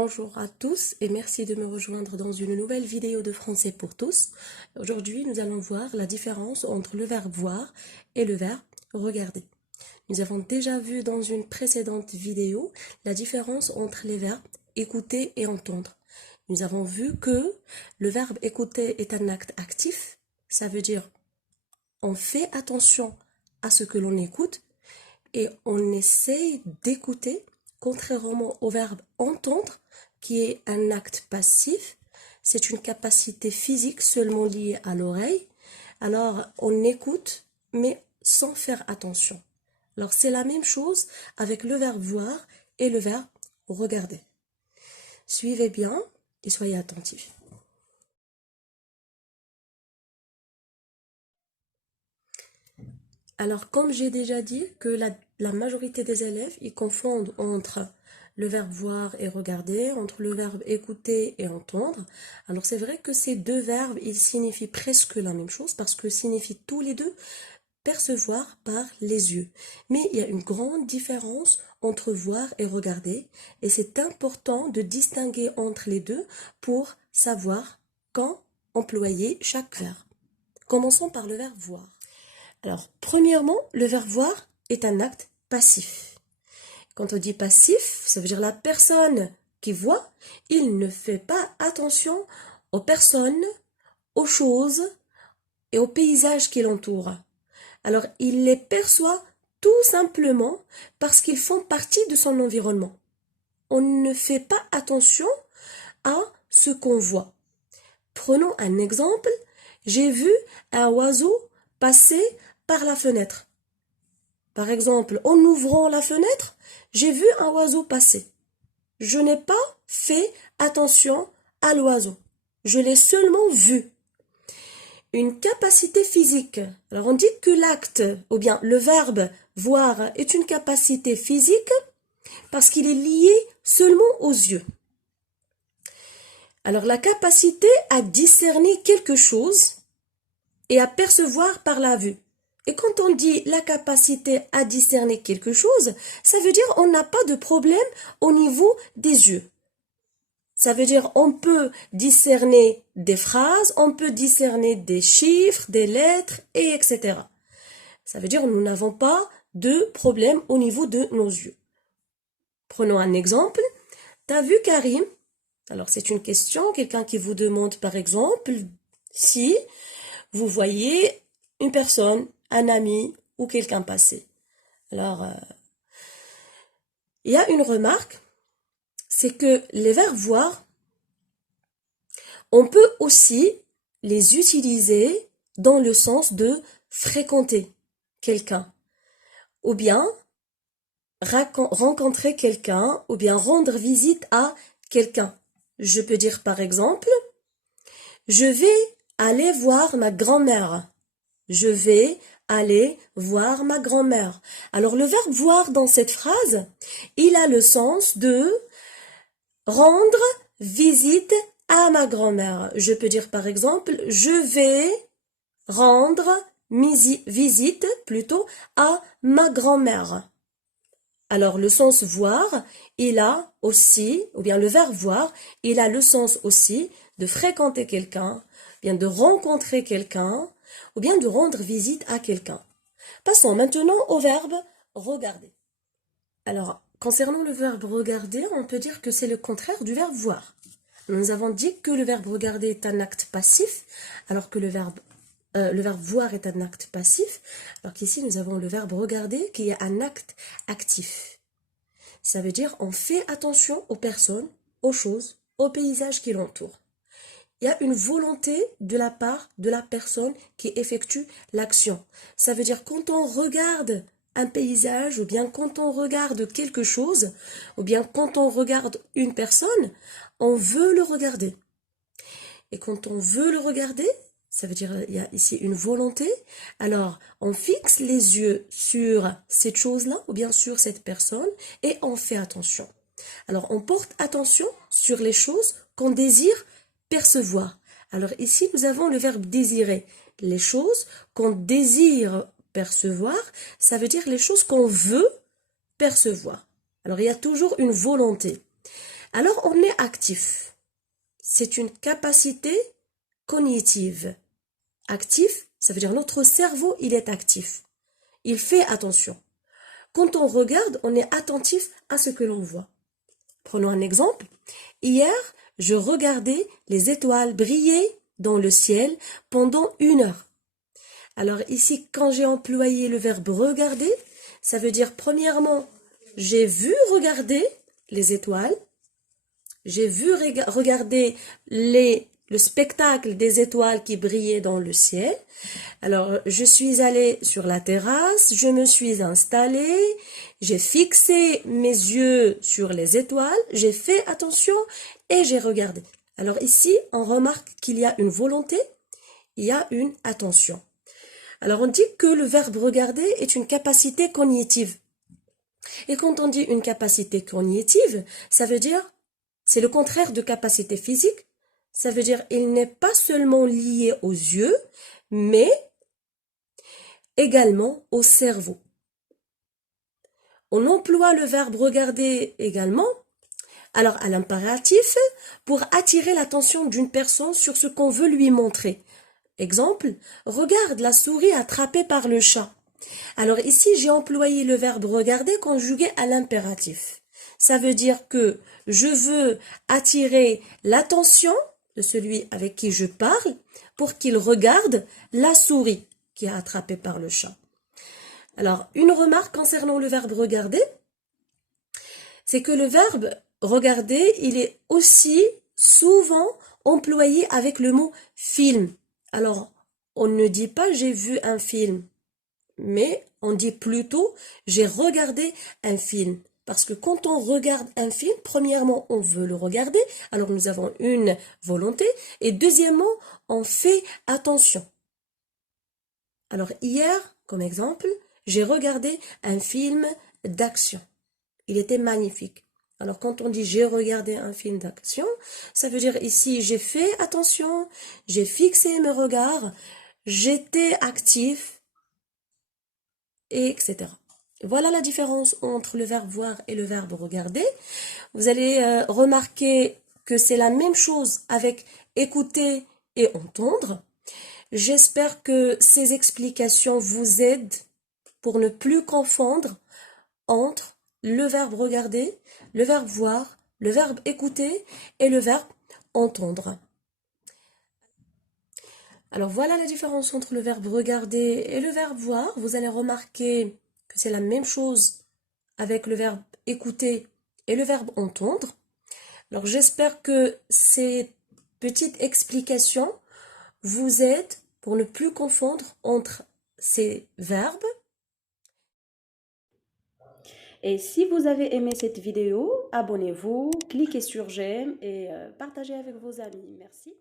Bonjour à tous et merci de me rejoindre dans une nouvelle vidéo de français pour tous. Aujourd'hui, nous allons voir la différence entre le verbe voir et le verbe regarder. Nous avons déjà vu dans une précédente vidéo la différence entre les verbes écouter et entendre. Nous avons vu que le verbe écouter est un acte actif, ça veut dire on fait attention à ce que l'on écoute et on essaye d'écouter, contrairement au verbe entendre, qui est un acte passif. C'est une capacité physique seulement liée à l'oreille. Alors, on écoute, mais sans faire attention. Alors, c'est la même chose avec le verbe voir et le verbe regarder. Suivez bien et soyez attentifs. Alors, comme j'ai déjà dit que la majorité des élèves, ils confondent entre le verbe voir et regarder, entre le verbe écouter et entendre. Alors, c'est vrai que ces deux verbes, ils signifient presque la même chose parce que signifient tous les deux percevoir par les yeux. Mais il y a une grande différence entre voir et regarder et c'est important de distinguer entre les deux pour savoir quand employer chaque verbe. Commençons par le verbe voir. Alors, premièrement, le verbe voir est un acte passif. Quand on dit passif, ça veut dire la personne qui voit, il ne fait pas attention aux personnes, aux choses et aux paysages qui l'entourent. Alors, il les perçoit tout simplement parce qu'ils font partie de son environnement. On ne fait pas attention à ce qu'on voit. Prenons un exemple. J'ai vu un oiseau passer par la fenêtre. Par exemple, en ouvrant la fenêtre, j'ai vu un oiseau passer. Je n'ai pas fait attention à l'oiseau. Je l'ai seulement vu. Une capacité physique. Alors on dit que l'acte, ou bien le verbe voir est une capacité physique parce qu'il est lié seulement aux yeux. Alors la capacité à discerner quelque chose et à percevoir par la vue. Et quand on dit la capacité à discerner quelque chose, ça veut dire on n'a pas de problème au niveau des yeux. Ça veut dire on peut discerner des phrases, on peut discerner des chiffres, des lettres, et etc. Ça veut dire nous n'avons pas de problème au niveau de nos yeux. Prenons un exemple. T'as vu Karim? Alors c'est une question, quelqu'un qui vous demande par exemple si vous voyez une personne, un ami ou quelqu'un passer. Alors, il y a une remarque, c'est que les verbes voir, on peut aussi les utiliser dans le sens de fréquenter quelqu'un, ou bien rencontrer quelqu'un, ou bien rendre visite à quelqu'un. Je peux dire par exemple, je vais aller voir ma grand-mère. Je vais aller voir ma grand-mère. Alors le verbe voir dans cette phrase, il a le sens de rendre visite à ma grand-mère. Je peux dire par exemple, je vais rendre visite plutôt à ma grand-mère. Alors le sens voir, il a aussi, ou bien le verbe voir, il a le sens aussi de fréquenter quelqu'un, bien de rencontrer quelqu'un, ou bien de rendre visite à quelqu'un. Passons maintenant au verbe regarder. Alors, concernant le verbe regarder, on peut dire que c'est le contraire du verbe voir. Nous avons dit que le verbe regarder est un acte passif, alors que le verbe voir est un acte passif, alors qu'ici nous avons le verbe regarder qui est un acte actif. Ça veut dire on fait attention aux personnes, aux choses, aux paysages qui l'entourent. Il y a une volonté de la part de la personne qui effectue l'action. Ça veut dire quand on regarde un paysage, ou bien quand on regarde quelque chose, ou bien quand on regarde une personne, on veut le regarder. Et quand on veut le regarder, ça veut dire il y a ici une volonté. Alors, on fixe les yeux sur cette chose-là, ou bien sur cette personne, et on fait attention. Alors, on porte attention sur les choses qu'on désire percevoir. Alors ici, nous avons le verbe désirer. Les choses qu'on désire percevoir, ça veut dire les choses qu'on veut percevoir. Alors il y a toujours une volonté. Alors, on est actif. C'est une capacité cognitive. Actif, ça veut dire notre cerveau, il est actif. Il fait attention. Quand on regarde, on est attentif à ce que l'on voit. Prenons un exemple. Hier, je regardais les étoiles briller dans le ciel pendant 1 heure. Alors ici, quand j'ai employé le verbe regarder, ça veut dire premièrement, j'ai vu regarder les étoiles, j'ai vu regarder le spectacle des étoiles qui brillaient dans le ciel. Alors, je suis allée sur la terrasse, je me suis installée, j'ai fixé mes yeux sur les étoiles, j'ai fait attention et j'ai regardé. Alors ici, on remarque qu'il y a une volonté, il y a une attention. Alors, on dit que le verbe regarder est une capacité cognitive. Et quand on dit une capacité cognitive, ça veut dire, c'est le contraire de capacité physique. Ça veut dire, il n'est pas seulement lié aux yeux, mais également au cerveau. On emploie le verbe regarder également, alors à l'impératif, pour attirer l'attention d'une personne sur ce qu'on veut lui montrer. Exemple, regarde la souris attrapée par le chat. Alors ici, j'ai employé le verbe regarder conjugué à l'impératif. Ça veut dire que je veux attirer l'attention de celui avec qui je parle pour qu'il regarde la souris qui est attrapée par le chat. Alors, une remarque concernant le verbe regarder, c'est que le verbe regarder, il est aussi souvent employé avec le mot film. Alors, on ne dit pas j'ai vu un film, mais on dit plutôt j'ai regardé un film. Parce que quand on regarde un film, premièrement, on veut le regarder, alors nous avons une volonté, et deuxièmement, on fait attention. Alors hier, comme exemple, j'ai regardé un film d'action. Il était magnifique. Alors quand on dit j'ai regardé un film d'action, ça veut dire ici j'ai fait attention, j'ai fixé mes regards, j'étais actif, etc. Voilà la différence entre le verbe voir et le verbe regarder. Vous allez remarquer que c'est la même chose avec écouter et entendre. J'espère que ces explications vous aident pour ne plus confondre entre le verbe regarder, le verbe voir, le verbe écouter et le verbe entendre. Alors voilà la différence entre le verbe regarder et le verbe voir. Vous allez remarquer que c'est la même chose avec le verbe écouter et le verbe entendre. Alors j'espère que ces petites explications vous aident pour ne plus confondre entre ces verbes. Et si vous avez aimé cette vidéo, abonnez-vous, cliquez sur j'aime et partagez avec vos amis. Merci.